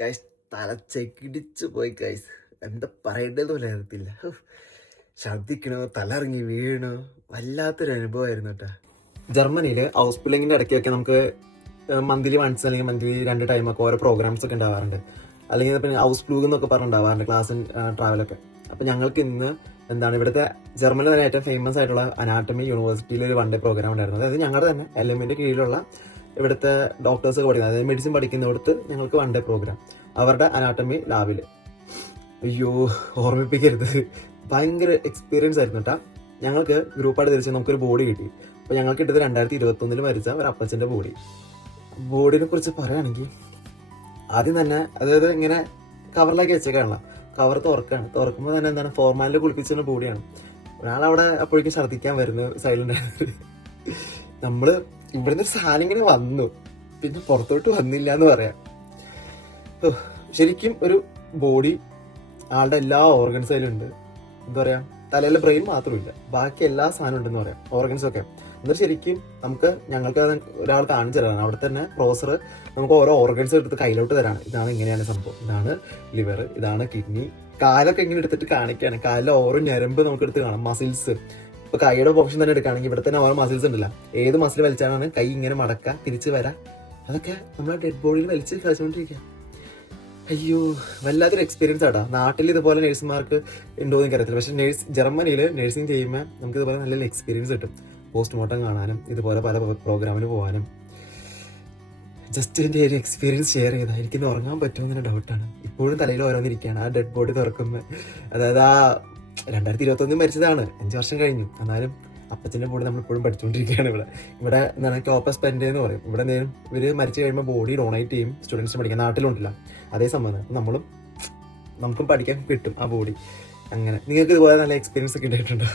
Guys തലച്ചെക്കിടിച്ച് പോയി guys. എന്താ പറയേണ്ടതെന്ന് പോലും അറിയത്തില്ല. ഛർദിക്കണോ, തലയിറങ്ങി വീണു, വല്ലാത്തൊരു അനുഭവമായിരുന്നു കേട്ടോ. ജർമ്മനിയിൽ ഹൗസ് ബിൽഡിങ്ങിൻ്റെ ഇടയ്ക്കൊക്കെ നമുക്ക് മന്ത്ലി വൺസ് അല്ലെങ്കിൽ മന്ത്ലി 2 ടൈമൊക്കെ ഓരോ പ്രോഗ്രാംസ് ഒക്കെ ഉണ്ടാവാറുണ്ട്. അല്ലെങ്കിൽ പിന്നെ ഹൗസ് ഫ്ലൂഗ് എന്നൊക്കെ പറഞ്ഞിട്ടുണ്ടാവാറുണ്ട്, ക്ലാസ് ട്രാവലൊക്കെ. അപ്പം ഞങ്ങൾക്ക് ഇന്ന് എന്താണ് ഇവിടുത്തെ ജർമ്മനിൽ തന്നെ ഏറ്റവും ഫേമസ് ആയിട്ടുള്ള അനാട്ടമി യൂണിവേഴ്സിറ്റിയിൽ ഒരു 1 ഡേ പ്രോഗ്രാം ഉണ്ടായിരുന്നു. അതായത് ഞങ്ങളുടെ തന്നെ LMന്റെ കീഴിലുള്ള ഇവിടുത്തെ ഡോക്ടേഴ്സൊക്കെ പഠിക്കുന്നത്, അതായത് മെഡിസിൻ പഠിക്കുന്നിടത്ത് ഞങ്ങൾക്ക് 1 ഡേ പ്രോഗ്രാം അവരുടെ അനാട്ടമി ലാബിൽ. അയ്യോ, ഓർമ്മിപ്പിക്കരുത്, ഭയങ്കര എക്സ്പീരിയൻസ് ആയിരുന്നു കേട്ടോ. ഞങ്ങൾക്ക് ഗ്രൂപ്പായിട്ട് തിരിച്ച് നമുക്കൊരു ബോഡി കിട്ടി. അപ്പോൾ ഞങ്ങൾക്ക് കിട്ടിയത് 2021 മരിച്ച ഒരു അപ്പച്ചൻ്റെ ബോഡിനെ കുറിച്ച് പറയുകയാണെങ്കിൽ ആദ്യം തന്നെ, അതായത് ഇങ്ങനെ കവറിലാക്കി വെച്ചേക്കാണല്ലോ, കവർ തുറക്കുമ്പോൾ തന്നെ എന്താണ് ഫോർമാലിൽ കുളിപ്പിച്ചിരുന്ന ബോഡിയാണ്. ഒരാളവിടെ അപ്പോഴേക്കും ഛർദ്ദിക്കാൻ വരുന്നു സൈലന്റ് ആയിട്ട്. നമ്മള് ഇവിടുന്ന് ഒരു സാധനം ഇങ്ങനെ വന്നു, പിന്നെ പുറത്തോട്ട് വന്നില്ല എന്ന് പറയാം. ശരിക്കും ഒരു ബോഡി ആളുടെ എല്ലാ ഓർഗൻസ് അതിലുണ്ട്. എന്താ പറയാ, തലയിലെ ബ്രെയിൻ മാത്രമില്ല, ബാക്കി എല്ലാ സാധനവും ഉണ്ടെന്ന് പറയാം, ഓർഗൻസ് ഒക്കെ. എന്നിട്ട് ശരിക്കും ഞങ്ങൾക്ക് ഒരാൾ കാണിച്ചു തരാണ്. അവിടെ തന്നെ പ്രൊഫസർ നമുക്ക് ഓരോ ഓർഗൻസ് എടുത്ത് കയ്യിലോട്ട് തരാണ്. ഇതാണ് ഇങ്ങനെയാണ് സംഭവം, ഇതാണ് ലിവർ, ഇതാണ് കിഡ്നി. കാലൊക്കെ ഇങ്ങനെ എടുത്തിട്ട് കാണിക്കുകയാണ്. കാലിലെ ഓരോ ഞരമ്പ് നമുക്ക് എടുത്ത് കാണാം, മസിൽസ്. ഇപ്പൊ കൈയുടെ പൊസിഷൻ തന്നെ എടുക്കുകയാണെങ്കിൽ ഇവിടെ തന്നെ ഓരോ മസിൽസ് ഉണ്ടല്ല, ഏത് മസിൽ വലിച്ചാണ് കൈ ഇങ്ങനെ മടക്കുക, തിരിച്ച് വരാം, അതൊക്കെ നമ്മളെ ഡെഡ് ബോഡിയിൽ വലിച്ച് കളിച്ചുകൊണ്ടിരിക്കുക. അയ്യോ, വല്ലാത്തൊരു എക്സ്പീരിയൻസ് ആട്ടാ. നാട്ടിൽ ഇതുപോലെ നഴ്സുമാർക്ക് ഉണ്ടോ എന്ന് എനിക്കറിയത്തില്ല, പക്ഷെ ജർമ്മനിയിൽ നഴ്സിംഗ് ചെയ്യുമ്പോൾ നമുക്ക് ഇതുപോലെ നല്ലൊരു എക്സ്പീരിയൻസ് കിട്ടും. പോസ്റ്റ്മോർട്ടം കാണാനും ഇതുപോലെ പല പ്രോഗ്രാമിന് പോകാനും. ജസ്റ്റ് എൻ്റെ ഒരു എക്സ്പീരിയൻസ് ഷെയർ ചെയ്താൽ എനിക്കിന്ന് ഉറങ്ങാൻ പറ്റുമെന്നൊരു ഡൗട്ടാണ്. ഇപ്പോഴും തലയിൽ ഓരോന്നിരിക്കുകയാണ് ആ ഡെഡ് ബോഡി തുറക്കുമ്പോൾ. അതായത് ആ 2021 മരിച്ചതാണ്, 5 വർഷം കഴിഞ്ഞു. എന്നാലും അപ്പച്ചൻ്റെ ബോഡി നമ്മളിപ്പോഴും പഠിച്ചുകൊണ്ടിരിക്കുകയാണ്. ഇവിടെ എന്താണ് ടോപ്പ് സ്പെൻഡ് എന്ന് പറയും. ഇവിടെ എന്തെങ്കിലും ഇവർ മരിച്ചു കഴിയുമ്പോൾ ബോഡി ഡൊണേറ്റ് ചെയ്യും സ്റ്റുഡൻസിന് പഠിക്കാൻ. നാട്ടിലുണ്ടല്ല അതേ സംബന്ധം, നമുക്കും പഠിക്കാൻ കിട്ടും ആ ബോഡി. അങ്ങനെ നിങ്ങൾക്ക് ഇതുപോലെ നല്ല എക്സ്പീരിയൻസ് ഒക്കെ ഉണ്ടായിട്ടുണ്ടോ?